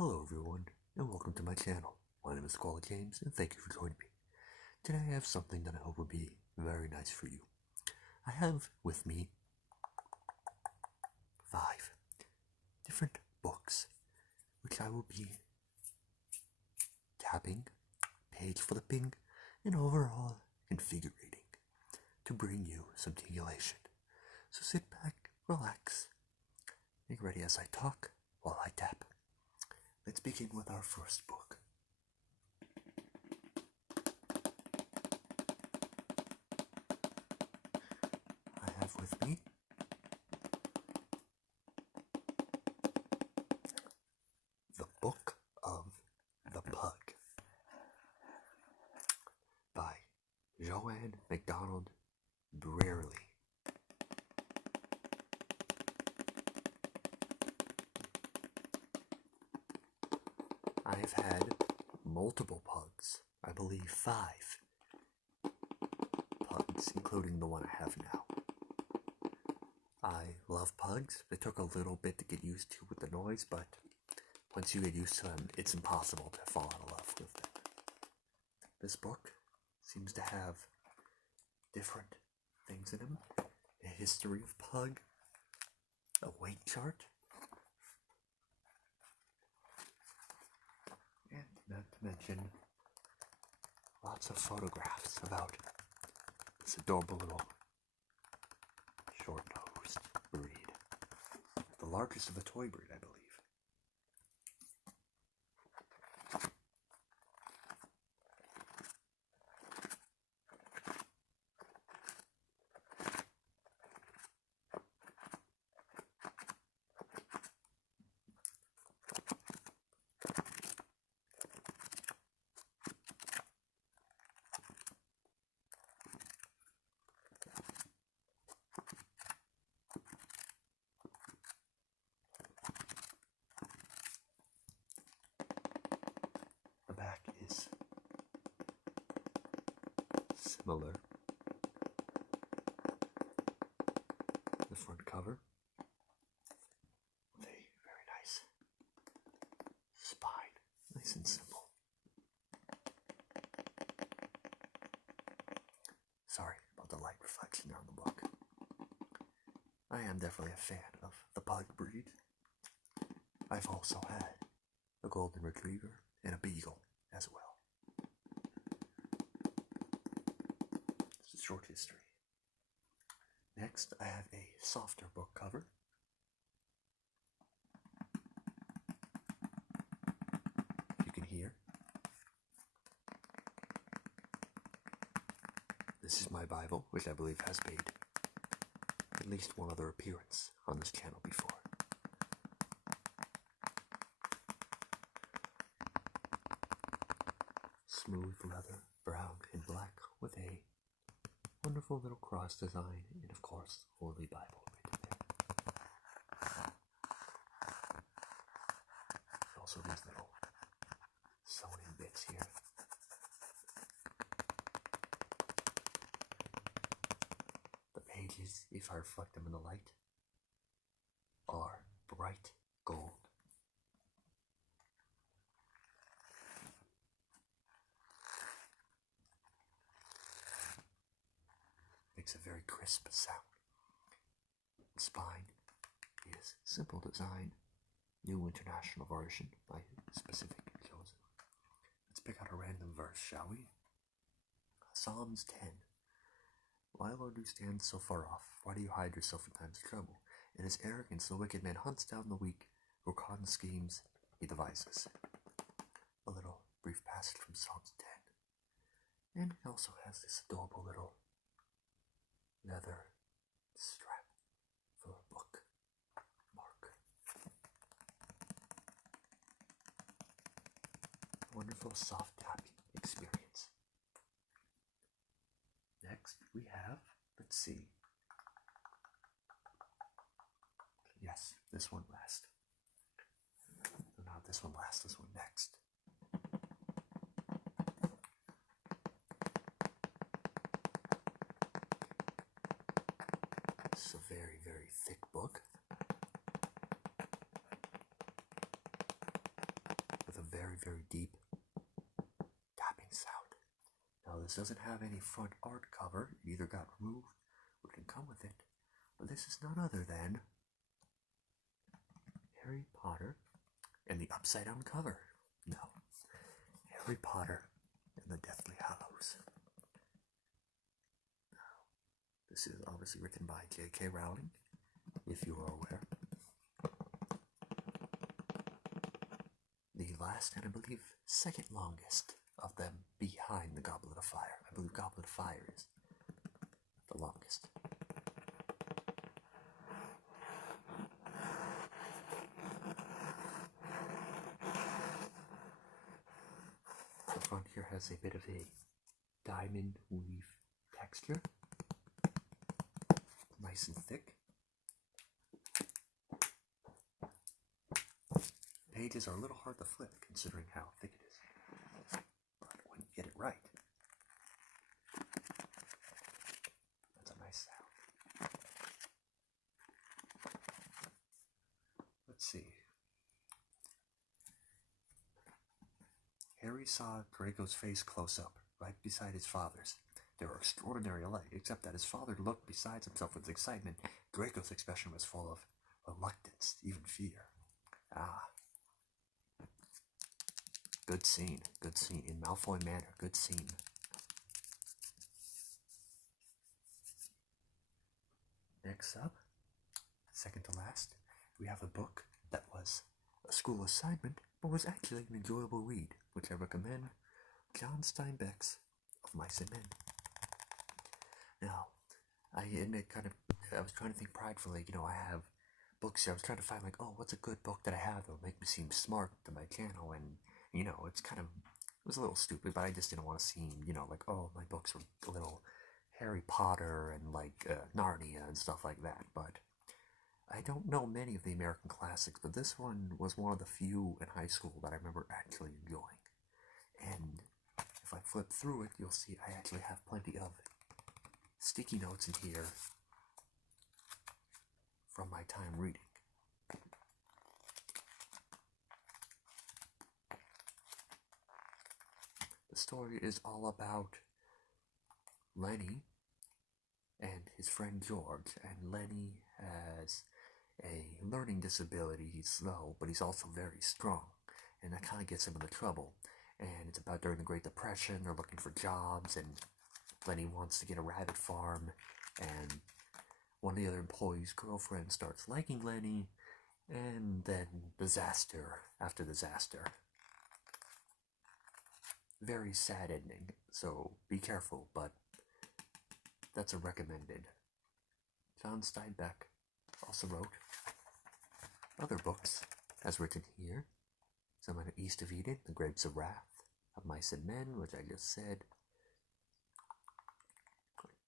Hello everyone, and welcome to my channel. My name is Koala James, and thank you for joining me. Today I have something that I hope will be very nice for you. I have with me 5 different books, which I will be tapping, page flipping, and overall configurating to bring you some tingulation. So sit back, relax, get ready as I talk while I tap. Let's begin with our first book. I have with me The Book of the Pug by Joanne MacDonald Brearley. I've had multiple pugs, I believe 5 pugs, including the one I have now. I love pugs. They took a little bit to get used to with the noise, but once you get used to them, it's impossible to fall out of love with them. This book seems to have different things in them. A history of pug, a weight chart, and not to mention lots of photographs about this adorable little short-nosed breed. The largest of a toy breed, I believe. The back is similar. The front cover with a very nice spine, nice and simple. Sorry about the light reflection on the book. I am definitely a fan of the pug breed. I've also had a golden retriever and a beagle as well. It's a short history. Next, I have a softer book cover. You can hear. This is my Bible, which I believe has made at least one other appearance on this channel before. Smooth leather, brown and black, with a wonderful little cross design, and of course, Holy Bible right there. Also these little sewn-in bits here. The pages, if I reflect them in the light, are bright gold. Makes a very crisp sound. The spine is simple design, new international version by specific chosen. Let's pick out a random verse, shall we? Psalms 10. Why, Lord, do you stand so far off? Why do you hide yourself in times of trouble? In his arrogance, the wicked man hunts down the weak, who are caught in schemes he devises. A little brief passage from Psalms 10. And it also has this adorable little leather strap for a book mark. A wonderful soft tapping experience. Next we have, let's see. Yes, this one last. Not this one last, this one next. It's a very, very thick book. very deep tapping sound. Now this doesn't have any front art cover. It either got removed or didn't come with it. But this is none other than Harry Potter and the upside down cover. No. Harry Potter and the Deathly Hallows. Now, this is obviously written by J.K. Rowling, if you are aware. The last and I believe second longest of them behind the Goblet of Fire. I believe Goblet of Fire is the longest. The front here has a bit of a diamond weave texture, nice and thick. Pages are a little hard to flip considering how thick it is, but when you get it right, that's a nice sound. Let's see. Harry saw Draco's face close up, right beside his father's. They were extraordinarily alike, except that his father looked beside himself with excitement. Draco's expression was full of reluctance, even fear. Ah. Good scene. In Malfoy manner, good scene. Next up, second to last, we have a book that was a school assignment, but was actually an enjoyable read, which I recommend, John Steinbeck's Of Mice and Men. Now, I admit I was trying to think pridefully, I have books here. I was trying to find oh, what's a good book that I have that will make me seem smart to my channel, and it was a little stupid, but I just didn't want to seem, oh, my books were a little Harry Potter and Narnia and stuff like that, but I don't know many of the American classics, but this one was one of the few in high school that I remember actually enjoying. And if I flip through it, you'll see I actually have plenty of sticky notes in here from my time reading. The story is all about Lenny and his friend George, and Lenny has a learning disability. He's slow, but he's also very strong, and that kind of gets him into trouble. And it's about during the Great Depression, they're looking for jobs, and Lenny wants to get a rabbit farm, and one of the other employees' girlfriend starts liking Lenny, and then disaster after disaster. Very sad ending, so be careful, but that's a recommended. John Steinbeck also wrote other books, as written here. Some on East of Eden, The Grapes of Wrath, Of Mice and Men, which I just said,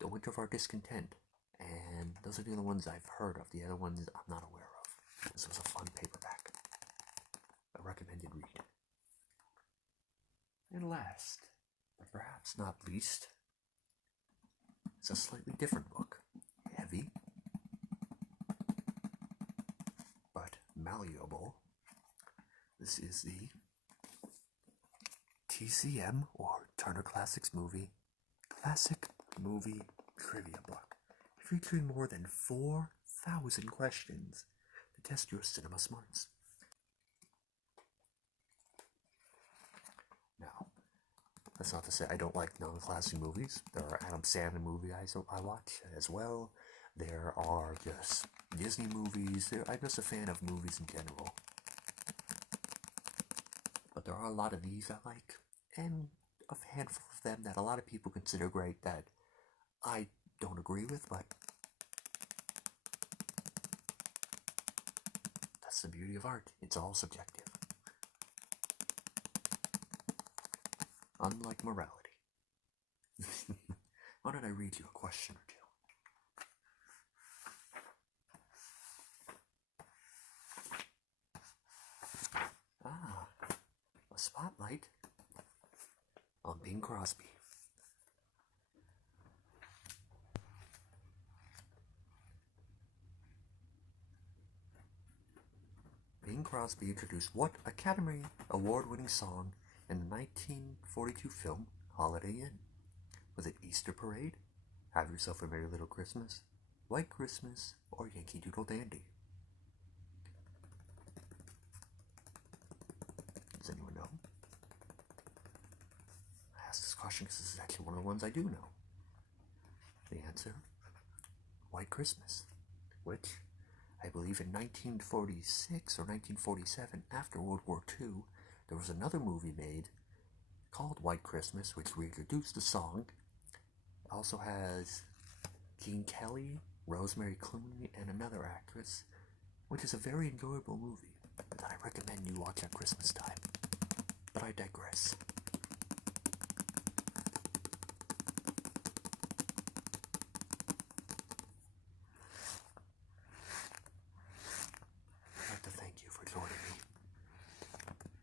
The Winter of Our Discontent, and those are the only ones I've heard of. The other ones I'm not aware of. This was a fun paperback. A recommended read. And last, but perhaps not least, it's a slightly different book. Heavy, but malleable. This is the TCM, or Turner Classic Movie Trivia book, featuring more than 4,000 questions to test your cinema smarts. Now, that's not to say I don't like non-classic movies. There are Adam Sandler movies I watch as well. There are just Disney movies. I'm just a fan of movies in general. But there are a lot of these I like, and a handful of them that a lot of people consider great that I don't agree with, but that's the beauty of art. It's all subjective. Unlike morality. Why don't I read you a question or two? A spotlight on Bing Crosby. Bing Crosby introduced what Academy Award-winning song in the 1942 film Holiday Inn? Was it Easter Parade, Have Yourself a Merry Little Christmas, White Christmas, or Yankee Doodle Dandy? Does anyone know? I asked this question because this is actually one of the ones I do know. The answer, White Christmas, which I believe in 1946 or 1947, after World War II, there was another movie made called White Christmas, which reintroduced the song. It also has Gene Kelly, Rosemary Clooney, and another actress, which is a very enjoyable movie that I recommend you watch at Christmas time. But I digress. I'd like to thank you for joining me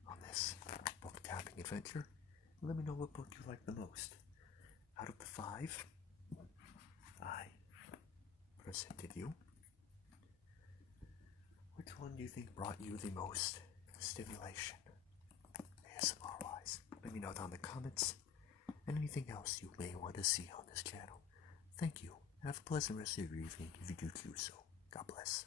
on this book tapping adventure. Let me know what book you like the most. Out of the 5 I presented you, which one do you think brought you the most stimulation, ASMR-wise? Let me know down in the comments, and anything else you may want to see on this channel. Thank you, and have a pleasant rest of your evening if you do choose so. God bless.